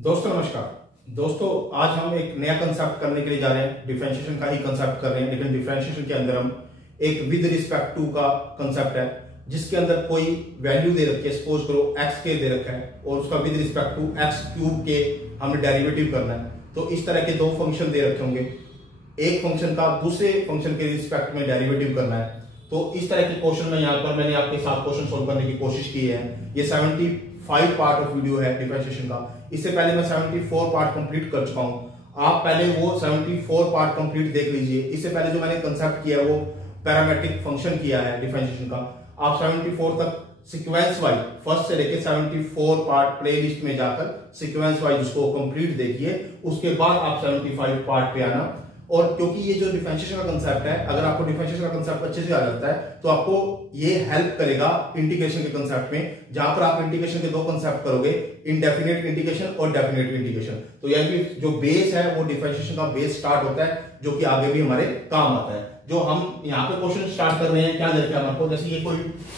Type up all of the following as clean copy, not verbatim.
दोस्तों नमस्कार। दोस्तों आज हम एक नया कंसेप्ट करने के लिए जा रहे हैं। डिफरेंशिएशन का ही कंसेप्ट कर रहे हैं, लेकिन डिफरेंशिएशन के अंदर हम एक विद रिस्पेक्ट टू का कंसेप्ट है जिसके अंदर कोई वैल्यू दे रखी है। सपोज करो एक्स के दे रखा है और उसका with respect to x cube के हमने डेरिवेटिव करना है। तो इस तरह के दो फंक्शन दे रखे होंगे, एक फंक्शन का दूसरे फंक्शन के रिस्पेक्ट में डेरिवेटिव करना है। तो इस तरह के क्वेश्चन में यहाँ पर मैंने आपके साथ क्वेश्चन सोल्व करने की कोशिश की है। ये 75 पार्ट ऑफ वीडियो है डिफरेंशिएशन का। इससे पहले मैं 74 पार्ट कंप्लीट कर चुका हूं। आप पहले वो 74 पार्ट कंप्लीट देख लीजिए। इससे पहले जो मैंने कंसेप्ट किया है वो पैरामेट्रिक फंक्शन किया है डिफरेंशिएशन का। आप 74 तक सीक्वेंस वाइज फर्स्ट से लेके 74 पार्ट प्लेलिस्ट में जाकर सीक्वेंस वाइज उसको कंप्लीट देखिए, उसके बाद आप 75 पार्ट पे आना। और क्योंकि ये जो डिफरेंशिएशन का कंसेप्ट है, अगर आपको डिफरेंशिएशन का कंसेप्ट अच्छे से आ जाता है तो आपको ये हेल्प करेगा इंटीग्रेशन के कंसेप्ट में, जहां पर आप इंटीग्रेशन के दो कंसेप्ट करोगे, इनडेफिनेट इंटीग्रेशन और डेफिनेट इंटीग्रेशन। तो यानी कि जो बेस है वो डिफरेंशिएशन का बेस स्टार्ट होता है, जो कि आगे भी हमारे काम आता है। जो हम यहाँ पे क्वेश्चन स्टार्ट कर रहे हैं, क्या दे रखा है हमको, जैसे ये कोई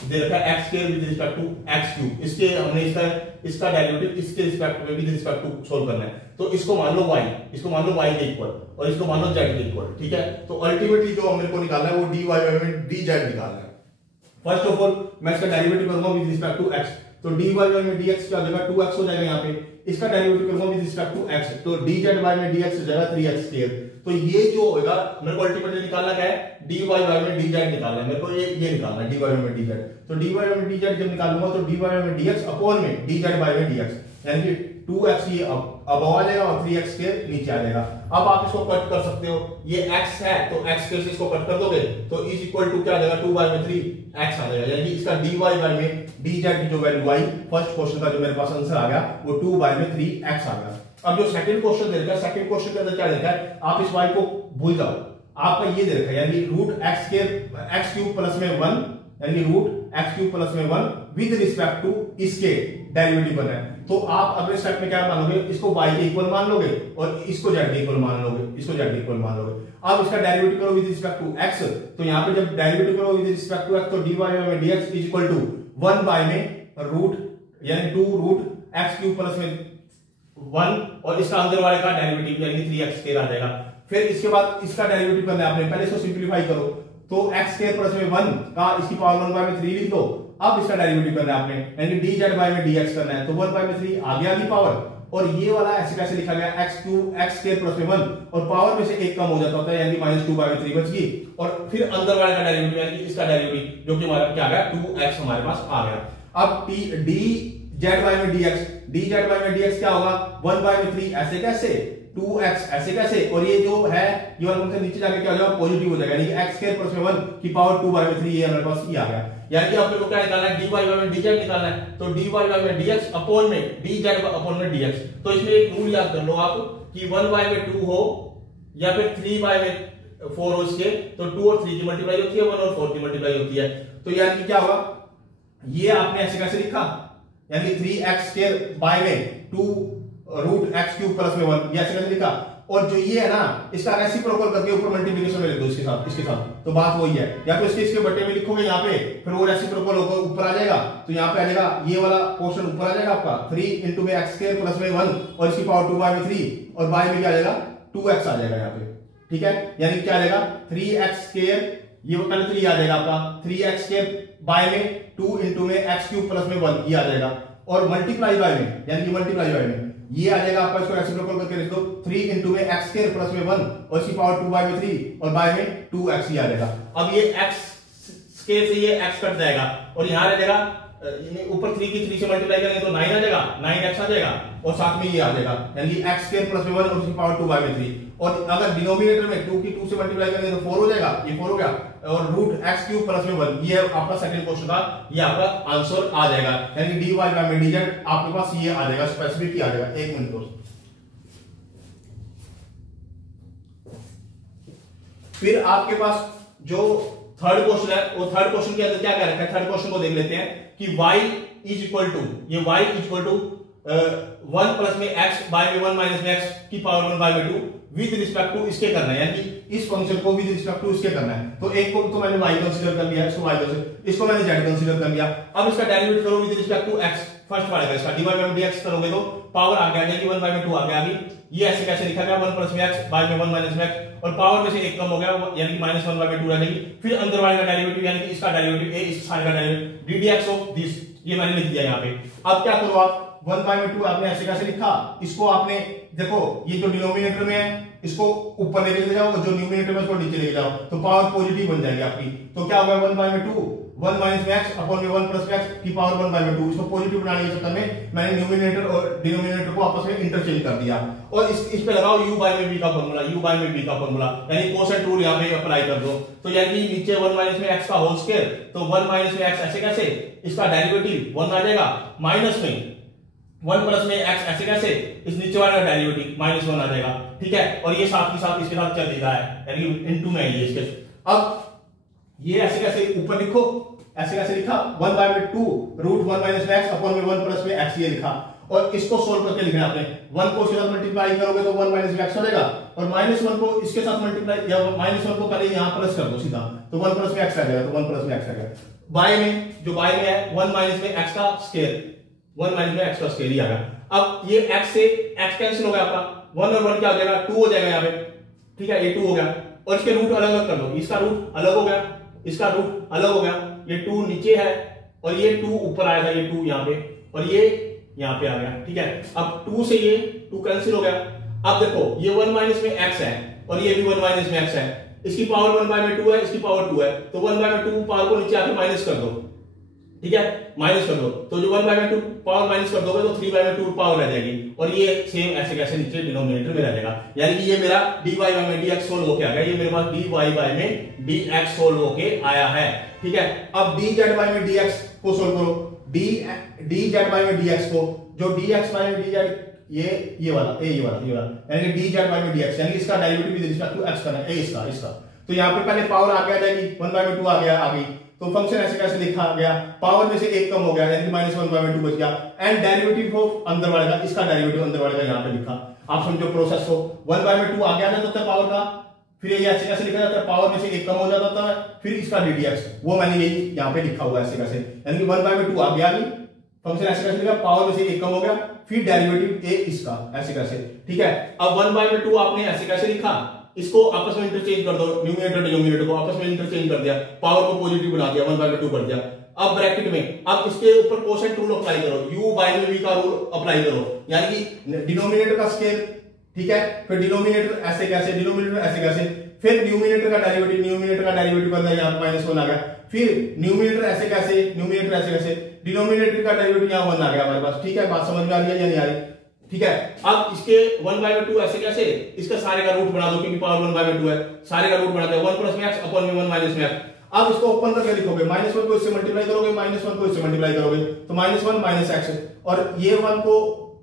दे रखा है x square with respect to x cube, इसके हमने इसका डेरिवेटिव इसके रिस्पेक्ट में विद रिस्पेक्ट टू सोल्व करना है। तो इसको मान लो y, इसको मान लो y के इक्वल और इसको मान लो z के इक्वल, ठीक है। तो अल्टीमेटली जो मेरे को निकालना है वो dy में dz निकालना है। फर्स्ट ऑफ ऑल मैं इसका डेरिवेटिव करूंगा विद रिस्पेक्ट टू x, तो dy में dx क्या हो जाएगा, 2x हो जाएगा। यहाँ पे इसका डेरिवेटिव करूंगा विद रिस्पेक्ट टू x, तो dz में dx हो जाएगा 3x स्क्वायर। तो ये जो होगा मेरे को अल्टीमेटली निकालना क्या है, dy में dz निकालना है। मेरे को ये निकालना है dy में dz। तो dy में dz जब निकालूंगा तो dy में dx अपॉन में dz में dx, यानी कि 2x ये अब आ जाएगा और 3x के नीचे आ जाएगा। अब आप इसको कट कर सकते हो, ये x है तो x के से इसको कट कर दोगे तो इज इक्वल टू क्या आ जाएगा, 2 में 3x आ जाएगा। यानी कि इसका dy में dz की जो वैल्यू आई फर्स्ट क्वेश्चन का जो मेरे पास आंसर आ गया वो 2 में 3x आ गया। अब जो सेकंड क्वेश्चन दे रखा है, सेकंड क्वेश्चन के अंदर क्या लिखा है, आप इस y को भूल जाओ, आपका ये दे रखा है यानी रूट x क्यूब प्लस में 1, यानी रूट x क्यूब प्लस में 1 विद रिस्पेक्ट टू इसके डेरिवेटिव बना है। तो आप अगले स्टेप में क्या मानोगे, इसको y के इक्वल मान लोगे और इसको z के इक्वल मान लोगे, इसको z के इक्वल मान लोगे। अब इसका डेरिवेटिव करो विद रिस्पेक्ट टू x, तो यहां पे जब डेरिवेटिव करो विद रिस्पेक्ट टू x तो dy में dx is equal to 1 by में रूट यानी 2 रूट x क्यूब प्लस में 1 और इसका अंदर वाले का डेरिवेटिव यानी 3x स्क्वायर आ जाएगा। फिर इसके बाद इसका डेरिवेटिव करना है आपने, पहले इसको सिंपलीफाई करो तो x स्क्वायर प्लस में 1 का इसकी पावर 1 बाय में 3 लिख दो। अब इसका डेरिवेटिव करना है आपने, यानी dz बाय में dx करना है, तो 1 बाय में 3 आ गया की पावर, और ये वाला ऐसे कैसे लिखा गया x स्क्वायर प्लस में 1 और पावर में से एक कम हो जाता होता है, यानी -2 बाय में 3 बच गई। और फिर अंदर वाले का डेरिवेटिव यानी कि इसका डेरिवेटिव जो कि हमारा क्या आ गया 2x हमारे पास आ गया। अब dz बाय में dx क्या होगा, 1 बाय में 3 ऐसे कैसे, 2x ऐसे कैसे, और ये जो है ये वाला फंक्शन नीचे जाके क्या हो जाएगा, पॉजिटिव हो जाएगा, यानी कि x स्क्वायर प्लस में 1 की पावर 2 बाय में 3 ये हमारे पास ये आ गया। यानी कि आपको क्या निकालना है, dy में dz निकालना है, तो dy में dx अपॉन में dz अपॉन में dx। तो इसमें एक रूल याद कर लो आप कि 1 बाय में 2 हो या फिर 3 बाय में 4 हो इसके, तो 2 और 3 की मल्टीप्लाई होती है, 1 और 4 की मल्टीप्लाई होती है। तो यानी कि क्या होगा, ये आपने ऐसे कैसे लिखा, यानी 3x स्क्वायर बाय में 2 रूट x क्यूब प्लस में 1 ये ऐसे कैसे लिखा, और जो ये है ना इसका रेसिप्रोकल करके ऊपर मल्टीप्लिकेशन में लिख दो इसके साथ, तो बात वही है। या तो इसके बट्टे में लिखोगे यहाँ पे, फिर वो रेसिप्रोकल होकर ऊपर आ जाएगा, तो यहाँ पे आ जाएगा ये वाला पोर्शन ऊपर आ जाएगा आपका 3 इंटू में x स्क्वायर प्लस में 1 और इसकी पावर 2 बाय में 3 और बाय में क्या आ जाएगा 2x आ जाएगा यहाँ पे, ठीक है। यानी क्या आ जाएगा 3x स्क्वायर, ये पहले 3 आ जाएगा आपका 3x स्क्वायर बाय में 2 इंटू में x क्यूब प्लस में 1 ये आ जाएगा, और मल्टीप्लाई बाय में यानी कि मल्टीप्लाई बाय में ये आ जाएगा आपका, इसको रेसिप्रोकल करके लिख दो 3 इंटू में x स्क्वायर प्लस में 1 और इसकी पावर 2 बाय में 3 और बाय में 2x ही आ जाएगा। अब ये x स्क्वायर से ये x कट जाएगा और यहाँ रह जाएगा, ऊपर 3 की 3 से मल्टीप्लाई करेंगे तो 9 आ जाएगा, 9x आ जाएगा और साथ में ये आ जाएगा, यानी कि x स्क्वायर प्लस में 1 और उसकी पावर 2 बाय में 3, और अगर डिनोमिनेटर में 2 की 2 से मल्टीप्लाई करेंगे तो 4 हो जाएगा, ये 4 हो गया, और रूट x क्यूब प्लस में 1 ये आपका सेकंड क्वेश्चन था, ये आपका आंसर आ जाएगा। यानी dy बाय में dz आपके पास ये आ जाएगा, स्पेसिफिक आ जाएगा। एक मिनट दोस्त, फिर आपके पास जो थर्ड क्वेश्चन है, वो थर्ड क्वेश्चन के अंदर क्या कह रखा है, थर्ड क्वेश्चन को देख लेते हैं कि y इज इक्वल टू, ये y is equal to 1 plus में x बाय में 1 माइनस में x की पावर 1 बाय में 2 विद रिस्पेक्ट टू इसके करना है, यानी कि इस फंक्शन को विद रिस्पेक्ट टू इसके करना है। तो एक को तो मैंने y कंसीडर कर लिया, इसको y कंसीडर, इसको मैंने z कंसीडर कर लिया। अब इसका डेरिवेटिव करो with respect to x, first वाले का इसका dy बाय में dx करोगे तो पावर आ गया, यानी 1 बाय में 2 आ गया। अभी ये ऐसे कैसे लिखा गया, 1 प्लस में x बाय में 1 माइनस में x, और पावर में से एक कम हो गया, यानी कि -1 बाय में 2 रह जाएगी। फिर अंदर वाले का डेरिवेटिव, यानी कि इसका डेरिवेटिव a, इस सारे का डेरिवेटिव ddx ऑफ दिस, ये मैंने लिख दिया यहाँ पे। अब क्या करो आप, 1 बाय में 2 आपने ऐसे कैसे लिखा, इसको आपने देखो ये जो डिनोमिनेटर में है इसको ऊपर लेके चले जाओ, जो न्यूमरेटर में उसको नीचे लेके जाओ, तो पावर पॉजिटिव बन जाएगी आपकी। तो क्या होगा 1 बाय में 2 1 माइनस में x अपॉन में 1 प्लस में x की पावर 1 बाय में 2, इसको पॉजिटिव बनाने के चक्कर में मैंने न्यूमरेटर और डिनोमिनेटर को आपस में इंटरचेंज कर दिया। और इस पे लगाओ u बाय में v का फार्मूला, u बाय में v का फार्मूला, यानी कोसेंट रूल यहाँ पे अप्लाई कर दो। तो यानी नीचे 1 माइनस में x का होल स्क्वायर, तो 1 माइनस में x ऐसे कैसे, इसका डेरिवेटिव 1 आ जाएगा, माइनस में 1 प्लस में x ऐसे कैसे, इस नीचे वाले का डेरिवेटिव -1 आ जाएगा, ठीक है। और ये साथ के साथ इसके साथ चल रहा है, यानी इनटू में ये इसके। अब ये ऐसे कैसे ऊपर लिखो, ऐसे कैसे लिखा, 1 बाय में 2 रूट 1 माइनस में x अपॉन में 1 प्लस में x ये लिखा। और इसको सोल्व करके लिखना आपने, 1 को इसके साथ मल्टीप्लाई करोगे तो 1 माइनस में x हो जाएगा, और -1 को इसके साथ मल्टीप्लाई या -1 को पहले यहां प्लस कर दो सीधा, तो 1 प्लस में x आ जाएगा, तो 1 प्लस में x आ गया। बाय में जो बाय में है 1 माइनस में x का स्क्वायर, 1 माइनस में x का स्क्वायर ही आ गया। अब ये x से x कैंसिल हो गया आपका, 1 और 1 क्या हो जाएगा, 2 हो जाएगा यहाँ पे, ठीक है, ये 2 हो गया। और इसके रूट अलग अलग कर दो, इसका रूट अलग हो गया, इसका रूट अलग हो गया, ये 2 नीचे है और ये 2 ऊपर आया था, ये 2 यहाँ पे और ये यहाँ पे आ गया, ठीक है। अब 2 से ये 2 कैंसिल हो गया। अब देखो ये 1 माइनस में x है और ये भी 1 माइनस में x है, इसकी पावर 1 बाय में 2 है, इसकी पावर 2 है, तो 1 बाय में 2 पावर को नीचे आके माइनस कर दो, ठीक है, माइनस कर दो, तो जो 1 बाय में 2 पावर माइनस कर दोगे तो 3 बाय में 2 पावर रह जाएगी, और ये सेम ऐसे कैसे नीचे डिनोमिनेटर में रह जाएगा। यानी कि ये मेरा dy बाय में dx सोल्व होके आ गया, ये मेरे पास dy बाय में dx सोल्व होके आया है, ठीक है। अब dz बाय में dx को सोल्व करो, dz बाय में dx को, जो dx बाय में dz ये वाला यानी कि dz बाय में dx, यानी इसका derivative with respect to x करना है, इसका। तो यहाँ पे पहले पावर आ जाएगी, 1 बाय में 2 आ गया, आ गई, तो फंक्शन ऐसे कैसे लिखा गया, पावर में से एक कम हो गया, यानी कि -1 बाय में 2 बच गया, एंड डेरिवेटिव ऑफ अंदर वाले का, इसका डेरिवेटिव अंदर वाले का यहाँ पे लिखा। आप समझो प्रोसेस को, 1 बाय में 2 आ गया जाता था पावर का, फिर ये ऐसे कैसे लिखा जाता है, पावर में से एक कम हो जाता था, फिर इसका ddx, वो मैंने यही यहाँ पे लिखा हुआ है ऐसे कैसे, यानी कि 1 बाय में 2 आ गया, फंक्शन ऐसे कैसे लिखा, पावर में से एक कम हो गया, फिर डेरिवेटिव a इसका ऐसे कैसे, ठीक है। अब 1 बाय में 2 आपने ऐसे कैसे लिखा, इसको आपस में इंटरचेंज कर दो, न्यूमरेटर डिनोमिनेटर को आपस में इंटरचेंज कर दिया, पावर को पॉजिटिव बना दिया, 1 बाय में 2 कर दिया। अब ब्रैकेट में अब इसके ऊपर कोसेंट रूल अप्लाई करो, u बाय में v का रूल अप्लाई करो, यानी कि डिनोमिनेटर का स्क्वायर, ठीक है, फिर डिनोमिनेटर ऐसे कैसे, डिनोमिनेटर ऐसे कैसे, फिर न्यूमरेटर का डेरिवेटिव करना है, यहाँ -1 आ गया, फिर न्यूमरेटर ऐसे कैसे, न्यूमरेटर ऐसे कैसे, डिनोमिनेटर का डेरिवेटिव यहाँ 1 आ गया हमारे पास, ठीक है, बात समझ में आ रही है या नहीं आ रही, ठीक है। अब इसके 1 बाय में 2 ऐसे कैसे, इसका सारे का रूट बना दो, क्योंकि पावर 1 बाय में 2 है, सारे का रूट बनाते हैं, 1 प्लस में x अपॉन में 1 माइनस में x। अब इसको ओपन करके लिखोगे, -1 को इससे मल्टीप्लाई करोगे, -1 को इससे मल्टीप्लाई करोगे, तो -1 माइनस x, और ये 1 को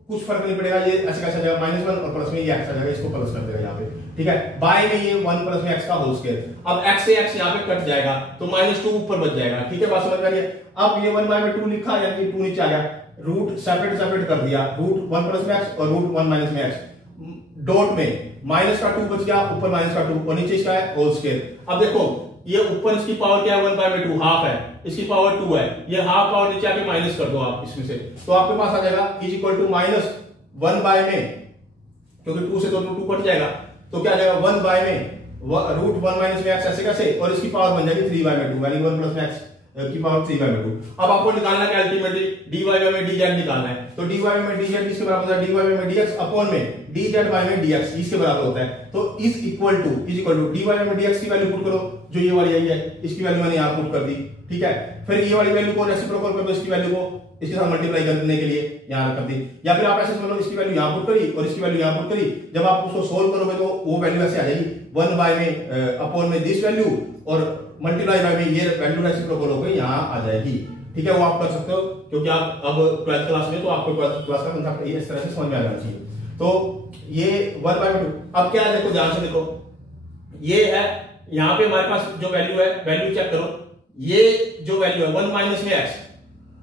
कुछ फर्क नहीं पड़ेगा, ये ऐसे कैसे आ जाएगा, -1 और प्लस में ये x आ जाएगा, इसको प्लस कर देगा यहाँ पे, ठीक है। बाय में ये 1 प्लस में x का होल स्क्वायर, अब x से x यहाँ पे कट जाएगा, तो -2 ऊपर बच जाएगा, ठीक है, बात समझ में आ रही है। अब ये 1 बाय में 2 लिखा, यानी कि 2 नीचे आ गया, रूट सेपरेट कर दिया, रूट 1 प्लस में x और रूट 1 माइनस में x, डॉट में माइनस का 2 बच गया, ऊपर माइनस का 2 और नीचे इसका है होल स्क्वायर। अब देखो ये ऊपर इसकी पावर क्या है, 1 बाय में 2 हाफ है, इसकी पावर 2 है, ये हाफ पावर नीचे आके माइनस कर दो आप इसमें से, तो आपके पास आ जाएगा इज इक्वल टू -1 बाय में, क्योंकि 2 से तो 2 कट जाएगा, तो क्या आ जाएगा 1 बाय में रूट 1 माइनस में x ऐसे कैसे, और इसकी पावर बन जाएगी 3 बाय में 2, यानी 1 प्लस में x की पावर 3 बाय में 2। अब आपको निकालना है अल्टीमेटली dy बाय में dz निकालना है, तो dy बाय में dz किसके बराबर होता है, dy बाय में dx अपॉन में dz बाय में dx इसके बराबर होता है, तो is equal to dy by में dx की वैल्यू पुट करो, जो ये वाली आई है, इसकी वैल्यू मैंने यहां पुट कर दी, ठीक है। फिर ये वाली वैल्यू को रेसिप्रोकल कर दो, इसकी वैल्यू को इसके साथ मल्टीप्लाई करने के लिए यहां कर दी, या फिर आप ऐसे समझ लो, इसकी वैल्यू यहां पुट करी और इसकी वैल्यू यहां पुट करी, जब आप उसको सोल्व करोगे तो वो वैल्यू ऐसे आ जाएगी, 1 बाय में अपॉन में दिस वैल्यू और मल्टीप्लाई बाय में ये वैल्यू रेसिप्रोकल होकर यहां आ जाएगी, ठीक है। वो आप कर सकते हो, क्योंकि आप अब 12th क्लास में, तो आपको 12th क्लास का कंसेप्ट इस तरह से समझ में आ जाना चाहिए। तो ये 1 बाय में 2, अब क्या है देखो, ध्यान से देखो, ये है यहाँ पे हमारे पास जो वैल्यू है, वैल्यू चेक करो, ये जो वैल्यू है 1 माइनस में x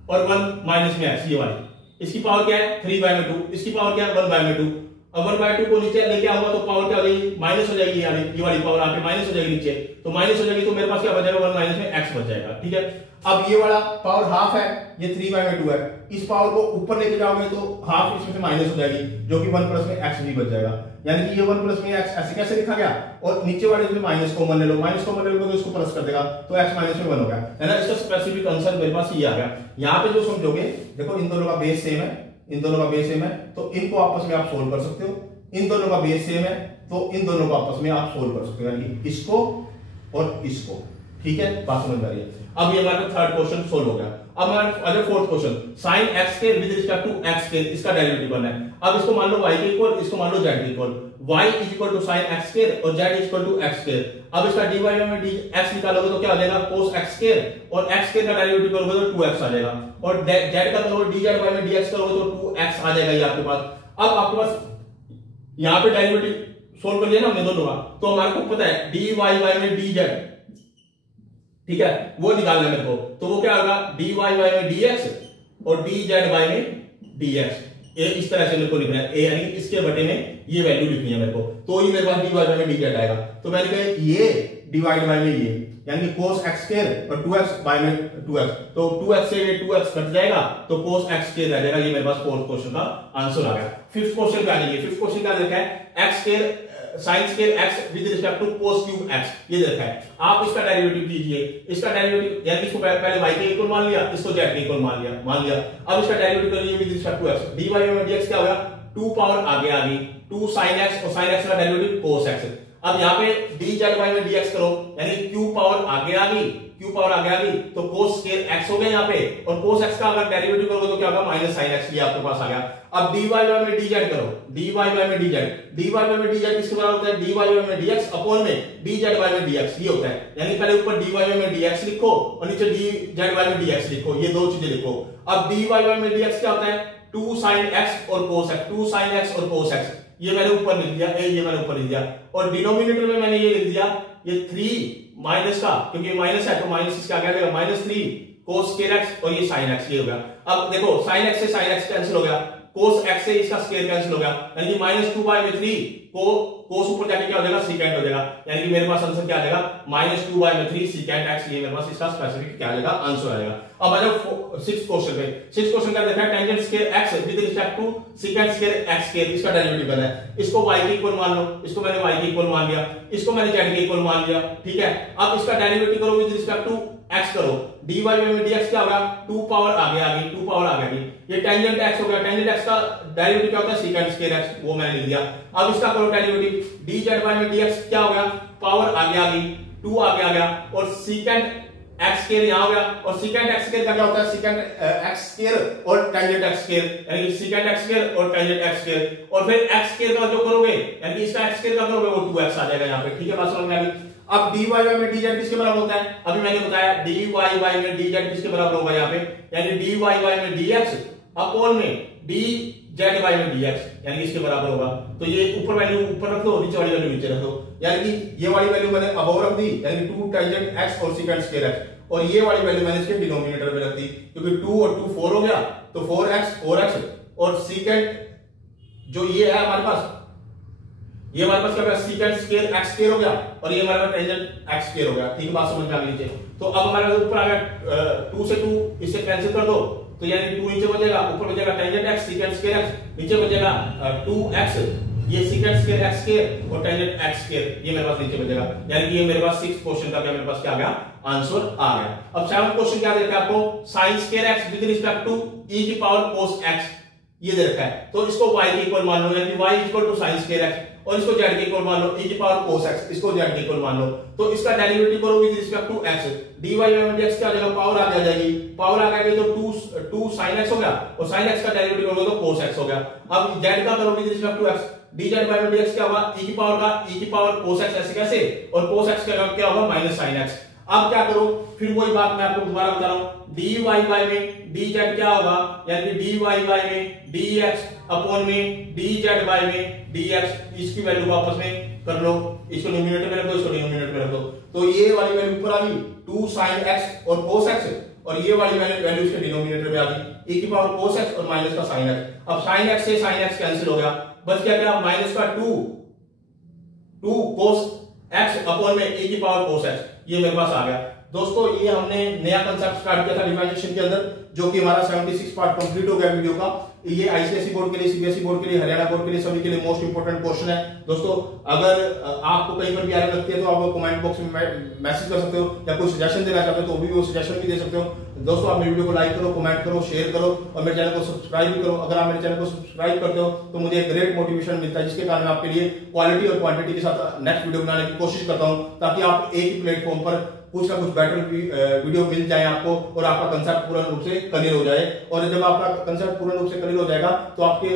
और 1 माइनस में x, ये वाली, इसकी पावर क्या है 3/2, इसकी पावर क्या है 1/2। अब 1/2 को नीचे लेके आऊंगा तो पावर क्या हो जाएगी माइनस हो जाएगी, यानी ये वाली पावर आके माइनस हो जाएगी नीचे, तो माइनस हो जाएगी तो मेरे पास क्या बचेगा 1 माइनस में x बच जाएगा। ठीक है, अब ये वाला पावर हाफ है, ये 3/2 है, इस पावर को ऊपर लेके जाओगे तो हाफ इसमें से माइनस हो जाएगी, जो कि 1 प्लस में x भी बच जाएगा, यानी कि ये 1 प्लस में x ऐसे कैसे लिखा गया, और नीचे वाले में माइनस कॉमन ले लो, माइनस कॉमन ले लो तो इसको प्लस कर देगा, तो x माइनस में 1 हो गया, है ना। इसका स्पेसिफिक आंसर मेरे पास ये आ गया। यहाँ पे जो समझोगे, देखो इन दोनों का बेस सेम है, इन दोनों का बेस सेम है, तो इनको आपस में आप सोल्व कर सकते हो, इन दोनों का बेस सेम है तो इन दोनों को आपस में आप सोल्व कर सकते हो, यानी इसको और इसको। ठीक है, बात समझ आ रही है। अब ये हमारा थर्ड क्वेश्चन सोल्व हो गया। अब हमारा अगर फोर्थ क्वेश्चन sin x के विद रिस्पेक्ट टू x के इसका डेरिवेटिव करना है। अब इसको मान लो y के इक्वल, इसको मान लो z के equal, y is equal to sin x square और z is equal to x square. अब इसका dy में dx निकालोगे तो क्या आ जाएगा cos x स्क्वायर, और x स्क्वायर का डेरिवेटिव करोगे तो 2x आ जाएगा, और z का करोगे dz में dx करोगे तो 2x आ जाएगा ये आपके पास। अब आपके पास यहां पे डेरिवेटिव सोल्व कर लिया ना हमने दोनों का, तो हमारे को पता है dy में dz, ठीक है, वो निकालना है मेरे को, तो वो क्या होगा dy में dx और dz में dx, ये इस तरह से मेरे को लिखना है, यानी इसके बटे में ये वैल्यू लिखनी है मेरे को, तो ही मेरे पास dy में dz आएगा। तो मैंने कहा ये डिवाइड बाय में ये, यानी cos x स्क्वायर और 2x बाय में 2x, तो 2x से ये 2x कट जाएगा तो cos x स्क्वायर रह जाएगा। ये मेरे पास फोर्थ क्वेश्चन का आंसर आ गया। फिफ्थ क्वेश्चन क्या है, फिफ्थ क्वेश्चन क्या लिखा है x square sin square x with respect to cos cube x, ये देखा है। आप इसका डेरिवेटिव कीजिए, इसका डेरिवेटिव यानी इसको पहले y के इक्वल मान लिया, इसको z के इक्वल मान लिया। अब इसका डेरिवेटिव करिए with respect to x, dy में dx क्या होगा 2 पावर आगे आ गई 2 sin x, और sin x का डेरिवेटिव cos x। अब यहाँ पे dz में dx करो, यानी q पावर आगे आ गई, q पावर आगे आ गई तो cos स्क्वायर x हो गया यहाँ पे, और cos x का अगर डेरिवेटिव करोगे तो क्या होगा माइनस sin x, ये आपके पास आ गया। अब dy में dz करो, dy में dz किसके बराबर होता है dy में dx अपॉन में dz में dx, ये होता है, यानी पहले ऊपर dy में dx लिखो और नीचे dz में dx लिखो, ये दो चीजें लिखो। अब dy में dx क्या होता है 2 sin x और cos x, 2 sin x और cos x, ये मैंने ऊपर लिख दिया, ये मैंने ऊपर लिख दिया, और डिनोमिनेटर में मैंने ये लिख दिया ये 3 माइनस का, क्योंकि माइनस है तो माइनस इसका क्या आएगा -3 cos स्क्वायर x, और ये sin x, ये हो गया। अब देखो sin x से sin x कैंसिल हो गया, cos x से इसका स्क्वायर कैंसिल हो गया, यानी कि -2/3 को cos ऊपर जाके क्या हो जाएगा secant हो जाएगा, यानी कि मेरे पास आंसर क्या आ जाएगा -2/3 secant x, ये मेरे पास इसका स्पेसिफिक क्या आ जाएगा आंसर आ जाएगा। अब आ जाओ सिक्स्थ क्वेश्चन पे। सिक्स्थ क्वेश्चन क्या देखा है tangent square x with respect to secant square x square, इसका डेरिवेटिव करना है। इसको y के इक्वल मान लो, इसको मैंने y के इक्वल मान लिया, इसको मैंने z के इक्वल मान लिया, ठीक है। अब इसका डेरिवेटिव करो विद रिस्पेक्ट टू x करो, dy में dx क्या होगा 2 पावर आगे आ गई, 2 पावर आगे आ गई, ये टेंजेंट x हो गया, टेंजेंट x का डेरिवेटिव क्या होता है secant स्क्वायर x, वो मैंने लिख दिया। अब इसका करो डेरिवेटिव, dz में dx क्या हो गया पावर आगे आ गई 2 आगे आ गया, और secant x स्क्वायर यहां हो गया, और secant x स्क्वायर का क्या होता है secant x स्क्वायर और टेंजेंट x स्क्वायर, यानी secant x स्क्वायर और टेंजेंट x स्क्वायर, और फिर x स्क्वायर का जो करोगे यानी इसका x स्क्वायर का करोगे वो 2x आ जाएगा यहां पे, ठीक है, बात समझ में आ गई। अब dy में dz किसके बराबर होता है, अभी मैंने बताया dy में dz किसके बराबर होगा यहाँ पे, यानी dy में dx अपॉन में dz में dx, यानी इसके बराबर होगा। तो ये ऊपर वैल्यू ऊपर रख दो, नीचे वाली वैल्यू नीचे रख दो, यानी कि ये वाली वैल्यू मैंने अबव रख दी, यानी 2 टेंजेंट x और secant स्क्वायर x, और ये वाली वैल्यू मैंने इसके डिनोमिनेटर में रख दी, क्योंकि 2 और 2 4 हो गया, तो 4x और secant जो ये है हमारे पास, ये हमारे पास क्या होगा secant स्क्वायर x स्क्वायर हो गया, और ये हमारे पास टेंजेंट x स्क्वायर हो गया, ठीक है, बात समझ में आ गई नीचे। तो अब हमारे पास ऊपर आ गया 2 से 2 इससे कैंसिल कर दो, तो यानी 2 नीचे बचेगा, ऊपर बचेगा tangent x secant square x, नीचे बचेगा 2x, ये secant स्क्वायर x स्क्वायर और टेंजेंट x स्क्वायर, ये मेरे पास नीचे बचेगा, यानी कि ये मेरे पास 6th क्वेश्चन का क्या मेरे पास क्या आ गया आंसर आ गया। अब 7th क्वेश्चन क्या देता है आपको sin square x with respect to e की पावर cos x, ये दे रखा है, तो इसको y के इक्वल मान लो, यानी y equal to sin square x, और इसको z के इक्वल मान लो e की पावर cos x, इसको z के इक्वल मान लो, तो इसका डेरिवेटिव करो with respect to x, dy में dx क्या हो जाएगा पावर आगे आ जाएगी, पावर आगे आ गई तो 2 sin x हो गया, और sin x का डेरिवेटिव करोगे तो cos x हो गया। अब z का करो with respect to x, dz में dx क्या होगा e की पावर cos x, ऐसे कैसे, और cos x का क्या होगा माइनस sin x। अब क्या करो, फिर वही बात मैं आपको दोबारा बता रहा हूं, dy में dz क्या होगा, यानी कि dy में dx अपॉन में dz में dx, इसकी वैल्यू को आपस में कर लो, इसको न्यूमरेटर में रख दो, इसको डिनोमिनेटर में रख दो, तो ये वाली वैल्यू ऊपर आ गई 2 sin x और cos x, और ये वाली वैल्यू इसके डिनोमिनेटर में आ गई, e की पावर cos x और माइनस का sin x। अब sin x से sin x कैंसिल हो गया, बच गया क्या, माइनस का 2 cos x अपॉन में e की पावर cos x, ये मेरे पास आ गया। दोस्तों ये हमने नया कंसेप्ट स्टार्ट किया था डिफरेंशिएशन के अंदर, जो कि हमारा 76 पार्ट कंप्लीट हो गया वीडियो का। ये आईसीएसई बोर्ड के लिए, सीबीएसई बोर्ड के लिए, हरियाणा बोर्ड के लिए, सभी के लिए मोस्ट इंपोर्टेंट क्वेश्चन है। दोस्तों अगर आपको कहीं पर भी एरर लगती है तो आप कमेंट बॉक्स में मैसेज कर सकते हो, या कोई सजेशन देना चाहते हो तो भी वो सजेशन भी दे सकते हो। दोस्तों आप मेरे वीडियो को लाइक करो, कमेंट करो, शेयर करो और मेरे चैनल को सब्सक्राइब भी करो। अगर आप मेरे चैनल को सब्सक्राइब करते हो तो मुझे एक ग्रेट मोटिवेशन मिलता है, जिसके कारण आपके लिए क्वालिटी और क्वांटिटी के साथ नेक्स्ट वीडियो बनाने की कोशिश करता हूं, ताकि आप एक ही प्लेटफॉर्म पर कुछ ना कुछ बेटर वीडियो मिल जाए आपको और आपका कंसेप्ट पूर्ण रूप से क्लियर हो जाए। और जब आपका कंसेप्ट पूर्ण रूप से क्लियर हो जाएगा तो आपके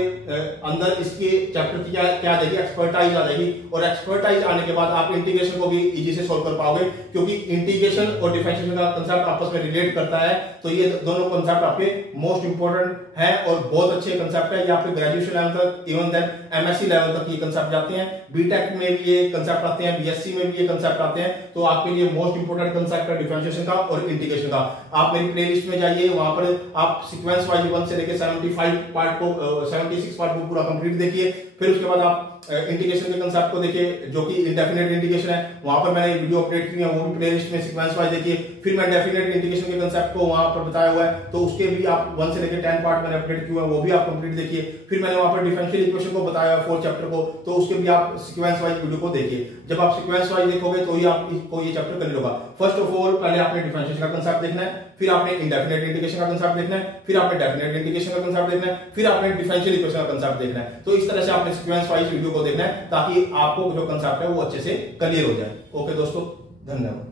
अंदर इसके चैप्टर की क्या आ जाएगी, एक्सपर्टाइज आ जाएगी। और एक्सपर्टाइज आने के बाद आप इंटीग्रेशन को भी इजी से सोल्व कर पाओगे, क्योंकि इंटीग्रेशन और डिफरेंशिएशन का कंसेप्ट आपस में रिलेट करता है। तो ये दोनों कंसेप्ट आपके मोस्ट इंपोर्टेंट है और बहुत अच्छे कंसेप्ट है। ये आपके ग्रेजुएशन लेवल तक, इवन देन एमएससी लेवल तक ये कंसेप्ट जाते हैं, बीटेक में भी ये कंसेप्ट आते हैं, बीएससी में भी ये कंसेप्ट आते हैं। तो आपके लिए मोस्ट इंपोर्टेंट कंसेप्ट है डिफरेंशिएशन का और इंटीग्रेशन का। आप मेरी प्लेलिस्ट में जाइए, वहां पर आप सीक्वेंस वाइज 1 से लेकर 76 पार्ट को पूरा कंप्लीट देखिए। फिर उसके बाद आप इंटीग्रेशन के कंसेप्ट को देखिए, जो कि इंडेफिनेट इंटीग्रेशन है, वहां पर मैंने वीडियो अपडेट की है, वो भी प्लेलिस्ट में सीक्वेंस वाइज देखिए। फिर मैं डेफिनेट इंटीग्रेशन के कंसेप्ट को वहां पर बताया हुआ है, तो उसके भी आप 1 से लेकर 10 पार्ट मैंने अपडेट किए हैं, वो भी आप कंप्लीट देखिए। फिर मैंने वहां पर डिफरेंशियल इक्वेशन को बताया है 4 चैप्टर को, तो उसके भी आप सीक्वेंस वाइज वीडियो को देखिए। जब आप सीक्वेंस वाइज देखोगे तो ही आपको ये चैप्टर क्लियर होगा। फर्स्ट ऑफ ऑल पहले आपने डिफरेंशिएशन का कंसेप्ट देखना है, फिर आपने इंडेफिनेट इंटीग्रेशन का कंसेप्ट देखना है, फिर आपने डेफिनेट इंटीग्रेशन का कंसेप्ट देखना है, फिर आपने डिफरेंशियल इक्वेशन का कंसेप्ट देखना है। तो इस तरह से आपने सीक्वेंस वाइज वीडियो को देखना है, ताकि आपको जो कंसेप्ट है वो अच्छे से क्लियर हो जाए। ओके दोस्तों, धन्यवाद।